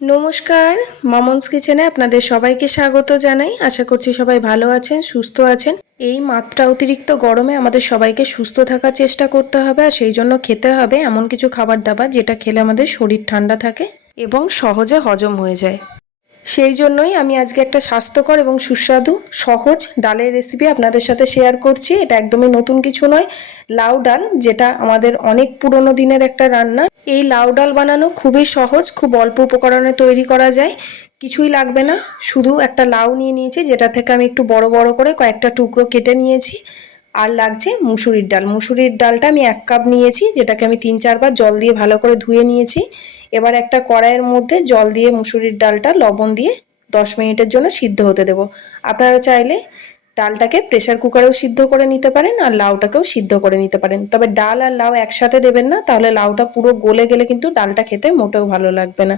নমস্কার, মামনস কিচেনে আপনাদের সবাইকে স্বাগত জানাই। আশা করছি সবাই ভালো আছেন, সুস্থ আছেন। এই মাত্রা অতিরিক্ত গরমে আমাদের সবাইকে সুস্থ থাকার চেষ্টা করতে হবে আর সেই জন্য খেতে হবে এমন কিছু খাবার দাবার যেটা খেলে আমাদের শরীর ঠান্ডা থাকে এবং সহজে হজম হয়ে যায়। সেই জন্যই আমি আজকে একটা স্বাস্থ্যকর এবং সুস্বাদু, সহজ ডালের রেসিপি আপনাদের সাথে শেয়ার করছি। এটা একদমই নতুন কিছু নয়। লাউ ডাল, যেটা আমাদের অনেক পুরনো দিনের একটা রান্না। এই লাউ ডাল বানানো খুবই সহজ, খুব অল্প উপকরণে তৈরি করা যায়। কিছুই লাগবে না। শুধু একটা লাউ নিয়ে নিয়েছি, যেটা থেকে আমি একটু বড় বড় করে কয়েকটা টুকরো কেটে নিয়েছি। আর লাগছে মুসুরির ডাল। মুসুরির ডালটা আমি এক কাপ নিয়েছি, যেটাকে আমি তিন চারবার জল দিয়ে ভালো করে ধুয়ে নিয়েছি। এবার একটা কড়াইয়ের মধ্যে জল দিয়ে মুসুরির ডালটা লবণ দিয়ে দশ মিনিটের জন্য সিদ্ধ হতে দেবো। আপনারা চাইলে ডালটাকে প্রেশার কুকারেও সিদ্ধ করে নিতে পারেন আর লাউটাকেও সিদ্ধ করে নিতে পারেন। তবে ডাল আর লাউ একসাথে দেবেন না, তাহলে লাউটা পুরো গলে গেলে কিন্তু ডালটা খেতে মোটেও ভালো লাগবে না।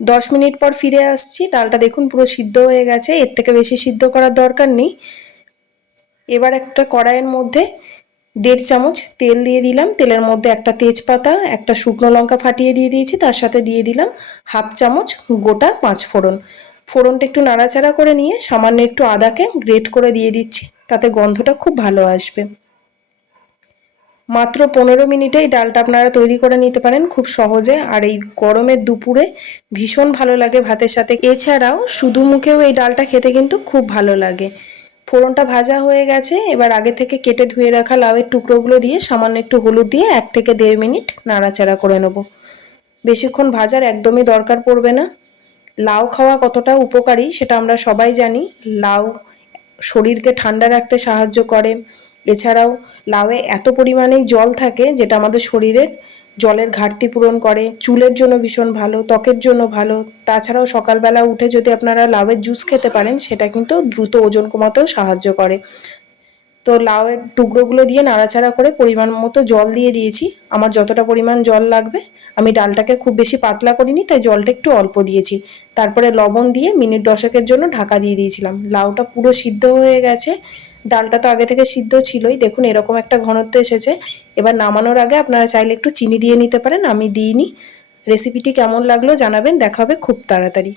দশ মিনিট পর ফিরে আসছি। ডালটা দেখুন পুরো সিদ্ধ হয়ে গেছে, এর থেকে বেশি সিদ্ধ করার দরকার নেই। এবার একটা কড়াইয়ের মধ্যে দেড় চামচ তেল দিয়ে দিলাম। তেলের মধ্যে একটা তেজপাতা, একটা শুকনো লঙ্কা ফাটিয়ে দিয়ে দিয়েছি। তার সাথে দিয়ে দিলাম হাফ চামচ গোটা পাঁচ ফোড়ন। ফোড়নটা একটু নাড়াচাড়া করে নিয়ে সামান্য একটু আদাকে গ্রেট করে দিয়ে দিচ্ছি। তাতে গন্ধটা খুব ভালো আসবে। মাত্র পনেরো মিনিটে এই ডালটা আপনারা তৈরি করে নিতে পারেন খুব সহজে। আর এই গরমের দুপুরে ভীষণ ভালো লাগে ভাতের সাথে। এছাড়াও শুধু মুখেও এই ডালটা খেতে কিন্তু খুব ভালো লাগে। ফোড়নটা ভাজা হয়ে গেছে। এবার আগে থেকে কেটে ধুয়ে রাখা লাউয়ের টুকরোগুলো দিয়ে সামান্য একটু হলুদ দিয়ে এক থেকে দেড় মিনিট নাড়াচাড়া করে নেব। বেশিক্ষণ ভাজার একদমই দরকার পড়বে না। লাউ খাওয়া কতটা উপকারী সেটা আমরা সবাই জানি। লাউ শরীরকে ঠান্ডা রাখতে সাহায্য করে। এছাড়াও লাউয়ে এত পরিমাণেই জল থাকে যেটা আমাদের শরীরের জলের ঘাটতি পূরণ করে, চুলের জন্য ভীষণ ভালো, ত্বকের জন্য ভালো। তাছাড়াও সকালবেলা উঠে যদি আপনারা লাউয়ের জুস খেতে পারেন, সেটা কিন্তু দ্রুত ওজন কমাতেও সাহায্য করে। তো লাউয়ের টুকরোগুলো দিয়ে নাড়াচাড়া করে পরিমাণ মতো জল দিয়ে দিয়েছি। আমার যতটা পরিমাণ জল লাগবে, আমি ডালটাকে খুব বেশি পাতলা করিনি, তাই জলটা একটু অল্প দিয়েছি। তারপরে লবণ দিয়ে মিনিট দশকের জন্য ঢাকা দিয়ে দিয়েছিলাম। লাউটা পুরো সিদ্ধ হয়ে গেছে। ডালটা তো আগে থেকে সিদ্ধ ছিলই। দেখুন, এরকম একটা ঘনত্ব এসেছে। এবার নামানোর আগে আপনারা চাইলে একটু চিনি দিয়ে নিতে পারেন, আমি দিইনি। রেসিপিটি কেমন লাগল জানাবেন, দেখা হবে খুব তাড়াতাড়ি।